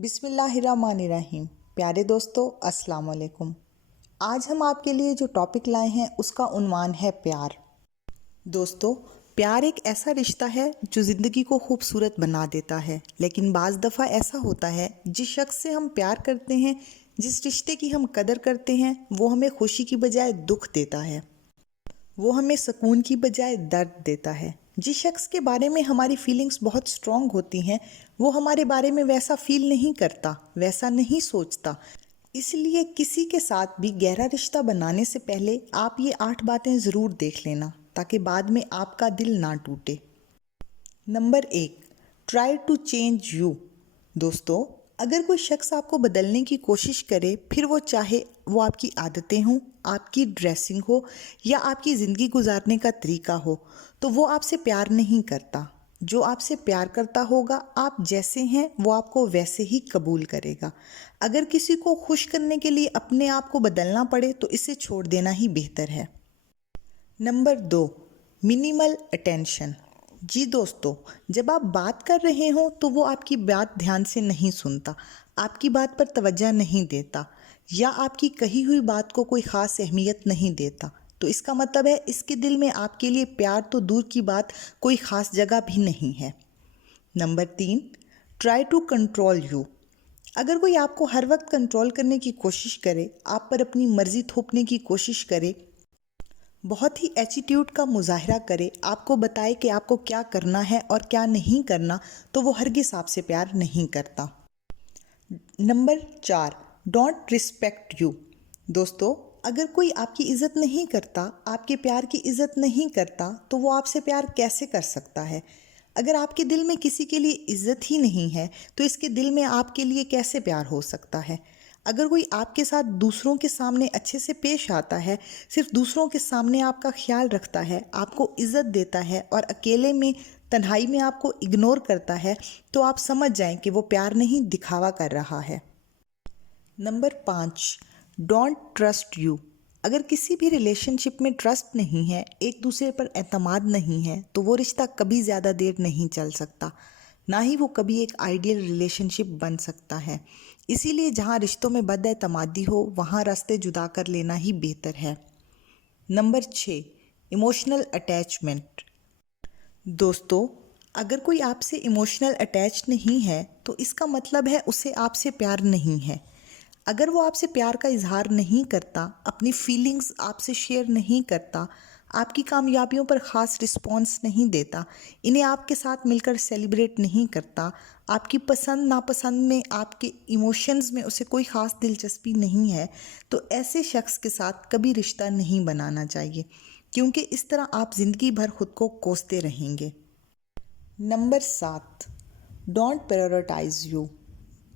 बिस्मिल्लाहिर्रहमानिर्रहीम। प्यारे दोस्तों, अस्सलाम वालेकुम। आज हम आपके लिए जो टॉपिक लाए हैं उसका उन्वान है प्यार। दोस्तों, प्यार एक ऐसा रिश्ता है जो ज़िंदगी को खूबसूरत बना देता है, लेकिन बाज़ दफ़ा ऐसा होता है जिस शख्स से हम प्यार करते हैं, जिस रिश्ते की हम कदर करते हैं, वो हमें खुशी की बजाय दुख देता है, वो हमें सुकून की बजाय दर्द देता है। जिस शख्स के बारे में हमारी फीलिंग्स बहुत स्ट्रॉन्ग होती हैं, वो हमारे बारे में वैसा फील नहीं करता, वैसा नहीं सोचता। इसलिए किसी के साथ भी गहरा रिश्ता बनाने से पहले आप ये 8 बातें ज़रूर देख लेना, ताकि बाद में आपका दिल ना टूटे। Number 1, try to change you. दोस्तों, अगर कोई शख्स आपको बदलने की कोशिश करे, फिर वो चाहे वो आपकी आदतें हों, आपकी ड्रेसिंग हो या आपकी ज़िंदगी गुजारने का तरीका हो, तो वो आपसे प्यार नहीं करता। जो आपसे प्यार करता होगा, आप जैसे हैं वो आपको वैसे ही कबूल करेगा। अगर किसी को खुश करने के लिए अपने आप को बदलना पड़े तो इसे छोड़ देना ही बेहतर है। Number 2, minimal attention. जी दोस्तों, जब आप बात कर रहे हो तो वो आपकी बात ध्यान से नहीं सुनता, आपकी बात पर तवज्जो नहीं देता या आपकी कही हुई बात को कोई ख़ास अहमियत नहीं देता, तो इसका मतलब है इसके दिल में आपके लिए प्यार तो दूर की बात, कोई ख़ास जगह भी नहीं है। Number 3, try to control you. अगर कोई आपको हर वक्त कंट्रोल करने की कोशिश करे, आप पर अपनी मर्ज़ी थोपने की कोशिश करे, बहुत ही एटीट्यूड का मुजाहरा करे, आपको बताए कि आपको क्या करना है और क्या नहीं करना, तो वो हरगिज़ आपसे प्यार नहीं करता। Number 4, don't respect you. दोस्तों, अगर कोई आपकी इज़्ज़त नहीं करता, आपके प्यार की इज़्ज़त नहीं करता, तो वो आपसे प्यार कैसे कर सकता है? अगर आपके दिल में किसी के लिए इज़्ज़त ही नहीं है, तो इसके दिल में आपके लिए कैसे प्यार हो सकता है? अगर कोई आपके साथ दूसरों के सामने अच्छे से पेश आता है, सिर्फ दूसरों के सामने आपका ख्याल रखता है, आपको इज़्ज़त देता है और अकेले में तन्हाई में आपको इग्नोर करता है, तो आप समझ जाएं कि वो प्यार नहीं, दिखावा कर रहा है। Number 5, don't trust you. अगर किसी भी रिलेशनशिप में ट्रस्ट नहीं है, एक दूसरे पर एतमाद नहीं है, तो वो रिश्ता कभी ज़्यादा देर नहीं चल सकता, ना ही वो कभी एक आइडियल रिलेशनशिप बन सकता है। इसीलिए जहाँ रिश्तों में बदएतमादी हो, वहाँ रास्ते जुदा कर लेना ही बेहतर है। Number 6, emotional attachment. दोस्तों, अगर कोई आपसे इमोशनल अटैच नहीं है, तो इसका मतलब है उसे आपसे प्यार नहीं है। अगर वो आपसे प्यार का इजहार नहीं करता, अपनी फीलिंग्स आपसे शेयर नहीं करता, आपकी कामयाबियों पर ख़ास रिस्पॉन्स नहीं देता, इन्हें आपके साथ मिलकर सेलिब्रेट नहीं करता, आपकी पसंद नापसंद में, आपके इमोशंस में उसे कोई ख़ास दिलचस्पी नहीं है, तो ऐसे शख्स के साथ कभी रिश्ता नहीं बनाना चाहिए, क्योंकि इस तरह आप ज़िंदगी भर खुद को कोसते रहेंगे। Number 7, don't prioritise you.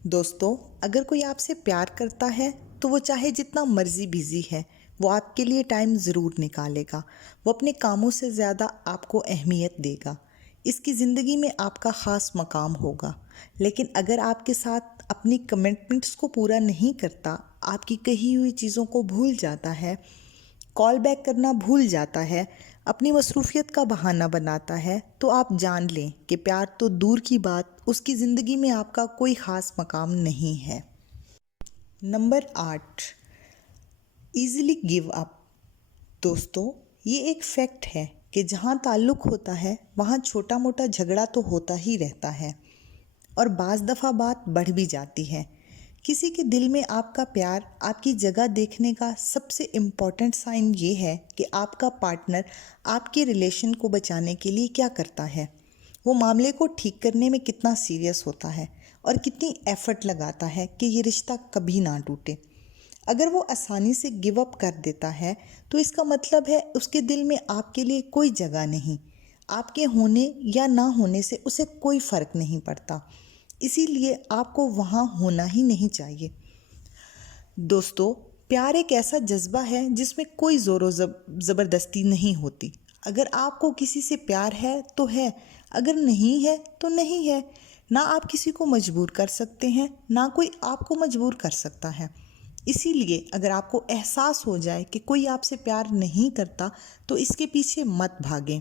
दोस्तों, अगर कोई आपसे प्यार करता है, तो वो चाहे जितना मर्जी बिजी है, वो आपके लिए टाइम ज़रूर निकालेगा, वो अपने कामों से ज़्यादा आपको अहमियत देगा, इसकी ज़िंदगी में आपका ख़ास मकाम होगा। लेकिन अगर आपके साथ अपनी कमिटमेंट्स को पूरा नहीं करता, आपकी कही हुई चीज़ों को भूल जाता है, कॉल बैक करना भूल जाता है, अपनी मसरूफियत का बहाना बनाता है, तो आप जान लें कि प्यार तो दूर की बात, उसकी ज़िंदगी में आपका कोई ख़ास मकाम नहीं है। Number 8, easily give up. दोस्तों, ये एक फैक्ट है कि जहाँ ताल्लुक़ होता है, वहाँ छोटा मोटा झगड़ा तो होता ही रहता है और बाज़ दफ़ा बात बढ़ भी जाती है। किसी के दिल में आपका प्यार, आपकी जगह देखने का सबसे इम्पॉर्टेंट साइन ये है कि आपका पार्टनर आपके रिलेशन को बचाने के लिए क्या करता है, वो मामले को ठीक करने में कितना सीरियस होता है और कितनी एफ़र्ट लगाता है कि ये रिश्ता कभी ना टूटे। अगर वो आसानी से गिव अप कर देता है, तो इसका मतलब है उसके दिल में आपके लिए कोई जगह नहीं, आपके होने या ना होने से उसे कोई फ़र्क नहीं पड़ता, इसीलिए आपको वहाँ होना ही नहीं चाहिए। दोस्तों, प्यार एक ऐसा जज्बा है जिसमें कोई ज़ोर ज़बरदस्ती नहीं होती। अगर आपको किसी से प्यार है तो है, अगर नहीं है तो नहीं है। ना आप किसी को मजबूर कर सकते हैं, ना कोई आपको मजबूर कर सकता है। इसीलिए अगर आपको एहसास हो जाए कि कोई आपसे प्यार नहीं करता, तो इसके पीछे मत भागें।